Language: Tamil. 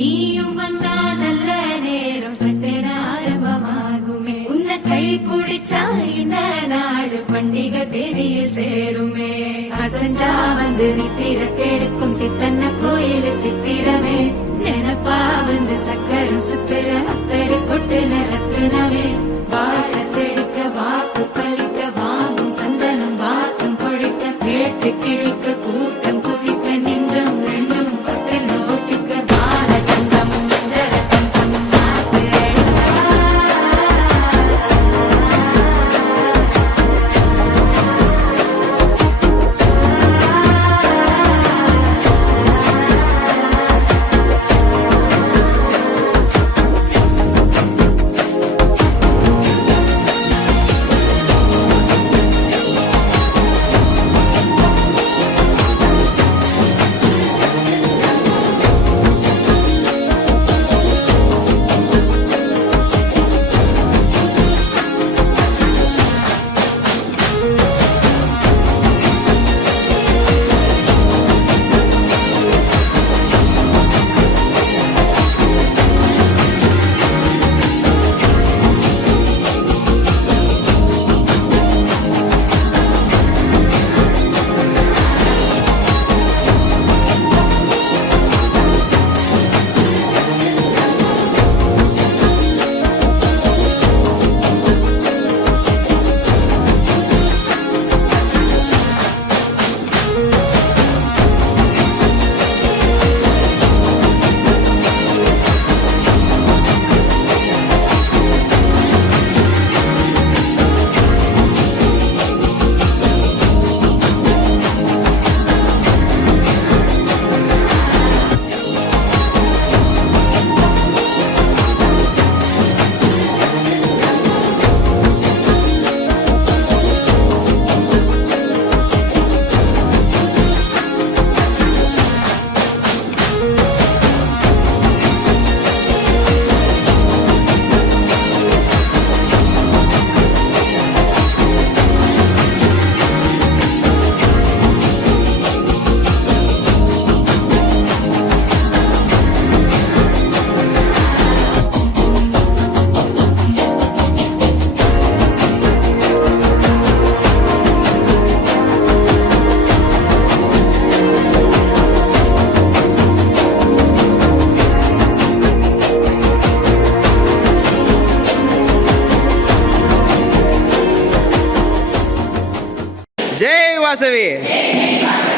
நீயும் வந்தா நல்ல நேரம் சட்டென ஆரம்பமாகுமே. உன்னை கை பிடிச்சா இந்த நாடு பண்டிகை தேதியில் சேருமே. அசஞ்சா வந்து நித்திர கெடுக்கும் சித்தன்ன கோயில் சித்திரமே. நினப்பா வந்து சக்கரம் சுத்துற அத்தரு கொட்டு நிறத்துனவே. வாழ செடுக்க வாக்கு பழிக்க வாங்கும் சந்தனம் வாசம் பொழிக்க கேட்டு கிழிக்க கூட்டம் குதிக்க நெஞ்சம் ரெண்டும் பட்டு ஒட்டிக்க பால சந்தம் மஞ்சர தந்தம் மாத்து जय वासवी।